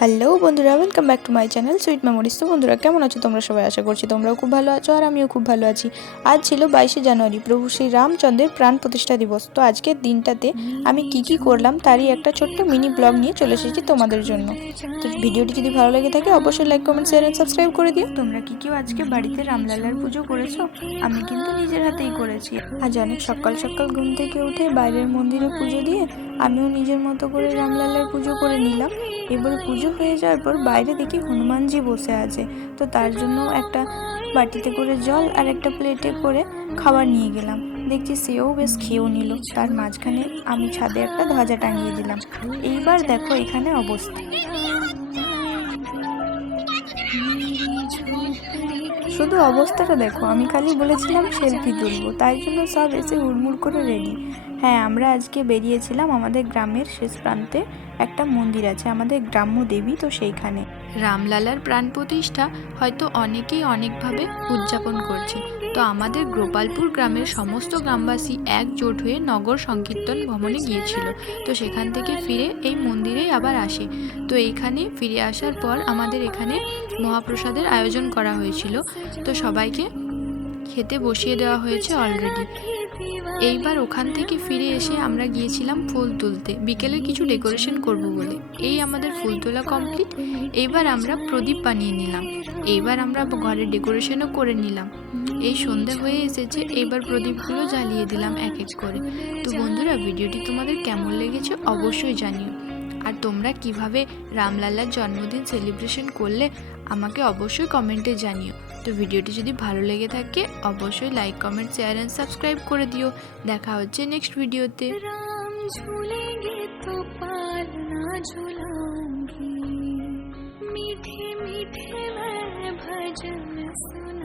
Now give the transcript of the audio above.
Hello বন্ধুরা welcome back to my channel sweet memories তো বন্ধুরা, কেমন আছো? তোমরা সবাই আশা করছি তোমরাও খুব ভালো আছো, আর আমিও খুব ভালো আছি। আজ ছিল বাইশে জানুয়ারি, প্রভু শ্রী রামচন্দ্রের প্রাণ প্রতিষ্ঠা দিবস। তো আজকের দিনটাতে আমি কি কি করলাম তারই একটা ছোট্ট মিনি ব্লগ নিয়ে চলে এসেছি তোমাদের জন্য। তো ভিডিওটি যদি ভালো লেগে থাকে, অবশ্যই like comment share and subscribe করে দিও। তোমরা কি কেউ আজকে বাড়িতে রামলালার পুজো করেছ? আমি কিন্তু নিজের হাতেই করেছি। আজ অনেক সকাল সকাল ঘুম থেকে উঠে বাইরের মন্দিরে পুজো দিয়ে আমিও নিজের মতো করে রামলালার পুজো করে নিলাম। এবার পুজো হয়ে যাওয়ার পর বাইরে দেখি হনুমানজি বসে আছে। তো তার জন্য একটা বাটিতে করে জল আর একটা প্লেটে করে খাবার নিয়ে গেলাম। দেখছি সেও বেশ খেয়েও নিল। তার মাঝখানে আমি ছাদে একটা ধ্বজা টাঙিয়ে দিলাম। এইবার দেখো এখানে অবস্থা। শুধু অবস্থাটা দেখো, আমি খালি বলেছিলাম সেলফি তুলবো, তাই জন্য সব এসে হুড়মুড় করে রেডি হ্যাঁ আমরা আজকে বেরিয়েছিলাম আমাদের গ্রামের শেষ প্রান্তে একটা মন্দির আছে আমাদের গ্রাম্য দেবী তো সেইখানে। রামলালার প্রাণ প্রতিষ্ঠা হয়তো অনেকেই অনেকভাবে উদযাপন করছে। তো আমাদের গোপালপুর গ্রামের সমস্ত গ্রামবাসী একজোট হয়ে নগর সংকীর্তন ভ্রমণে গিয়েছিল। তো সেখান থেকে ফিরে এই মন্দিরেই আবার আসে। তো এইখানে ফিরে আসার পর আমাদের এখানে মহাপ্রসাদের আয়োজন করা হয়েছিল। তো সবাইকে খেতে বসিয়ে দেওয়া হয়েছে অলরেডি এইবার ওখান থেকে ফিরে এসে আমরা গিয়েছিলাম ফুল তুলতে। বিকেলে কিছু ডেকোরেশন করব বলে। এই আমাদের ফুল তোলা কমপ্লিট। এইবার আমরা প্রদীপ বানিয়ে নিলাম। এইবার আমরা ঘরের ডেকোরেশনও করে নিলাম। এই সন্ধে হয়ে এসেছে। এইবার প্রদীপগুলো জ্বালিয়ে দিলাম এক এক করে। তো বন্ধুরা, ভিডিওটি তোমাদের কেমন লেগেছে অবশ্যই জানিও। আর তোমরা কিভাবে রামলালার জন্মদিন সেলিব্রেশন করলে আমাকে অবশ্যই কমেন্টে জানিও তো ভিডিওটি যদি ভালো লেগে থাকে অবশ্যই like comment share and subscribe করে দিও দেখা হচ্ছে নেক্সট ভিডিওতে राम झूलेंगे तो पालना झूलाऊंगी मीठे मीठे मैं भजन सुना